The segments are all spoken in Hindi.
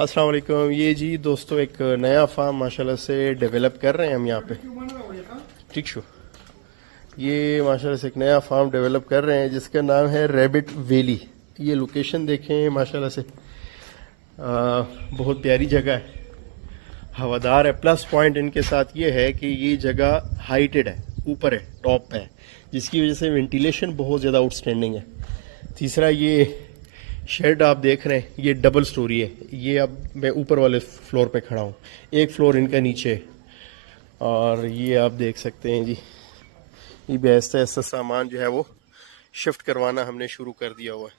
अस्सलाम वालेकुम। ये जी दोस्तों एक नया फार्म माशाल्लाह से डेवलप कर रहे हैं हम यहाँ पे। ठीक शो, ये माशाल्लाह से एक नया फार्म डेवलप कर रहे हैं जिसका नाम है रैबिट वैली। ये लोकेशन देखें माशाल्लाह से बहुत प्यारी जगह है, हवादार है। प्लस पॉइंट इनके साथ ये है कि ये जगह हाइटेड है, ऊपर है, टॉप पे है, जिसकी वजह से वेंटिलेशन बहुत ज़्यादा आउटस्टैंडिंग है। तीसरा, ये शेड आप देख रहे हैं, ये डबल स्टोरी है। ये अब मैं ऊपर वाले फ्लोर पे खड़ा हूँ, एक फ्लोर इनका नीचे है। और ये आप देख सकते हैं जी, ये भी ऐसा ऐसा सामान जो है वो शिफ्ट करवाना हमने शुरू कर दिया हुआ है।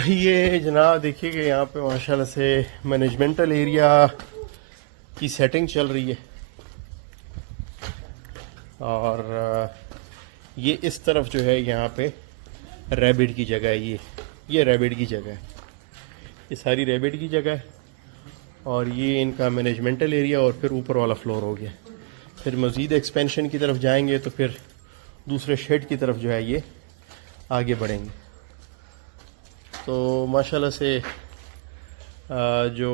ये जनाब देखिए कि यहाँ पे माशाल्लाह से मैनेजमेंटल एरिया की सेटिंग चल रही है। और ये इस तरफ जो है यहाँ पे रैबिट की जगह है। ये रैबिट की जगह है, ये सारी रैबिट की जगह है। और ये इनका मैनेजमेंटल एरिया और फिर ऊपर वाला फ्लोर हो गया। फिर मज़ीद एक्सपेंशन की तरफ जाएंगे तो फिर दूसरे शेड की तरफ जो है ये आगे बढ़ेंगे। तो माशाल्लाह से जो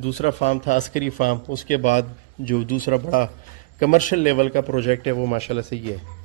दूसरा फार्म था अस्करी फार्म, उसके बाद जो दूसरा बड़ा कमर्शियल लेवल का प्रोजेक्ट है वो माशाल्लाह से ये है।